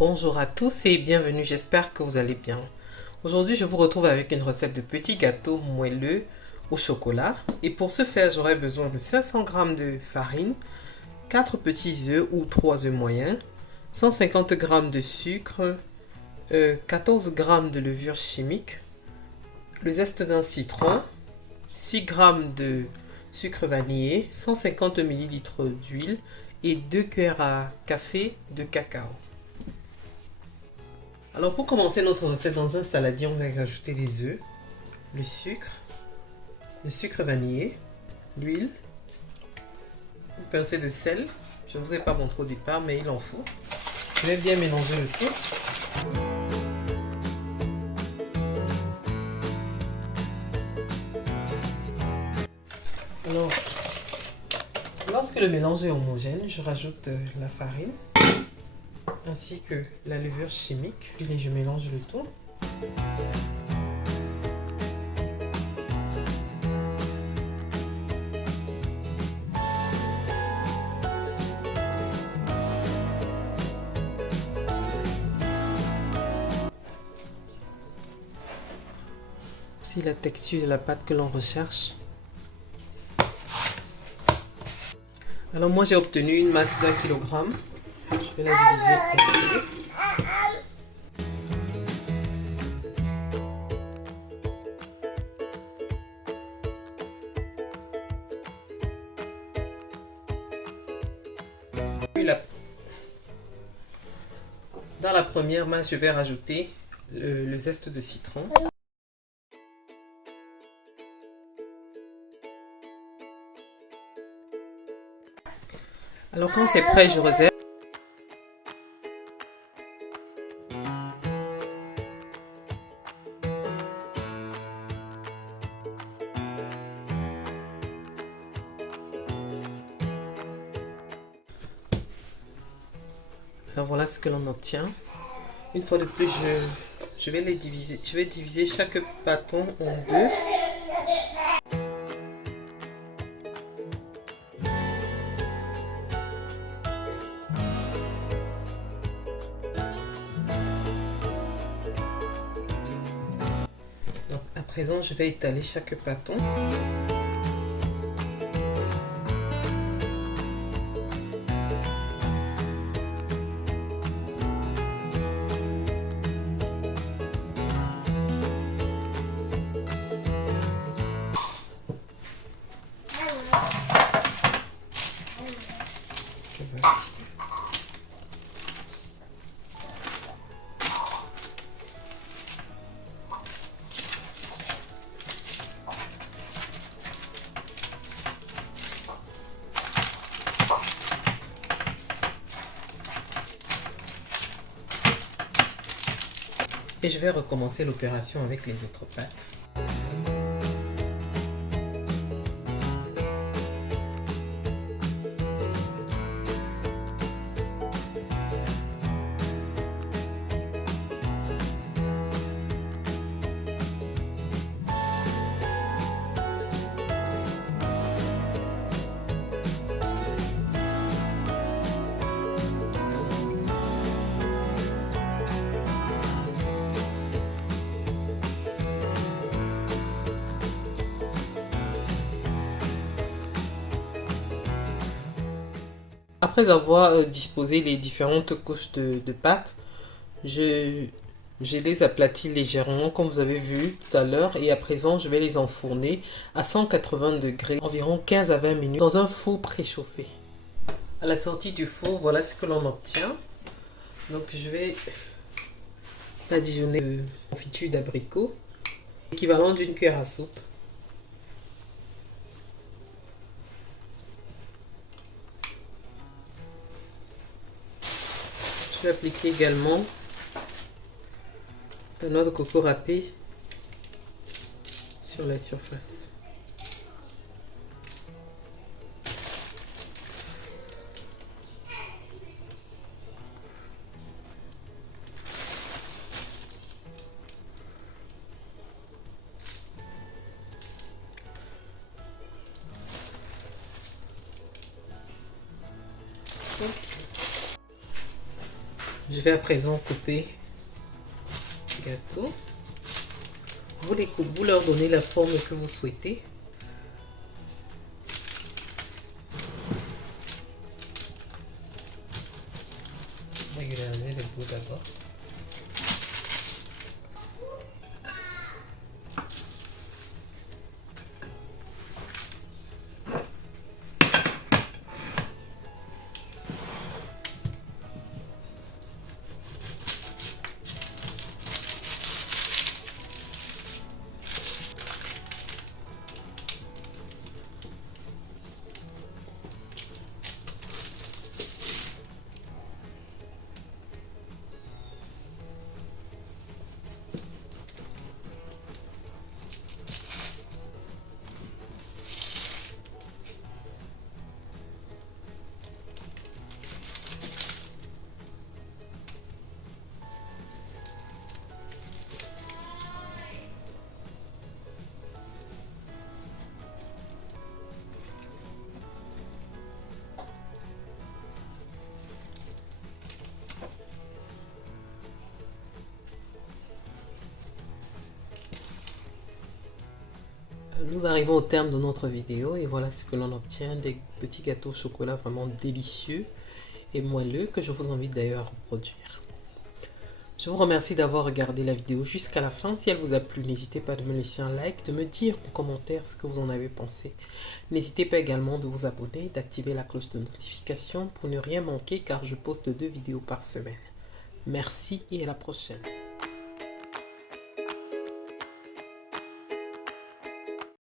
Bonjour à tous et bienvenue, j'espère que vous allez bien. Aujourd'hui, je vous retrouve avec une recette de petits gâteaux moelleux au chocolat. Et pour ce faire, j'aurai besoin de 500 g de farine, 4 petits œufs ou 3 œufs moyens, 150 g de sucre, 14 g de levure chimique, le zeste d'un citron, 6 g de sucre vanillé, 150 ml d'huile et 2 cuillères à café de cacao. Alors pour commencer notre recette, dans un saladier, on va rajouter les œufs, le sucre vanillé, l'huile, une pincée de sel. Je ne vous ai pas montré au départ, mais il en faut. Je vais bien mélanger le tout. Alors, lorsque le mélange est homogène, je rajoute la farine ainsi que la levure chimique et je mélange le tout. C'est la texture de la pâte que l'on recherche. Alors moi j'ai obtenu une masse d'1 kg. Je vais la diviser en deux. Dans la première masse, je vais rajouter le zeste de citron. Alors quand c'est prêt, je réserve. Alors voilà ce que l'on obtient. Une fois de plus, je vais les diviser. Je vais diviser chaque bâton en deux. Donc, à présent, je vais étaler chaque bâton. Et je vais recommencer l'opération avec les autres pâtes. Après avoir disposé les différentes couches de pâte, je les aplatis légèrement comme vous avez vu tout à l'heure et à présent je vais les enfourner à 180 degrés environ 15 à 20 minutes dans un four préchauffé. À la sortie du four, voilà ce que l'on obtient. Donc je vais badigeonner de confiture d'abricot équivalent d'une cuillère à soupe. Je vais appliquer également la noix de coco râpée sur la surface. Je vais à présent couper les gâteaux. Vous leur donnez la forme que vous souhaitez. Régulièrement les bouts d'abord. Nous arrivons au terme de notre vidéo et voilà ce que l'on obtient, des petits gâteaux au chocolat vraiment délicieux et moelleux que je vous invite d'ailleurs à reproduire. Je vous remercie d'avoir regardé la vidéo jusqu'à la fin. Si elle vous a plu, n'hésitez pas de me laisser un like, de me dire en commentaire ce que vous en avez pensé. N'hésitez pas également de vous abonner, d'activer la cloche de notification pour ne rien manquer car je poste 2 vidéos par semaine. Merci et à la prochaine.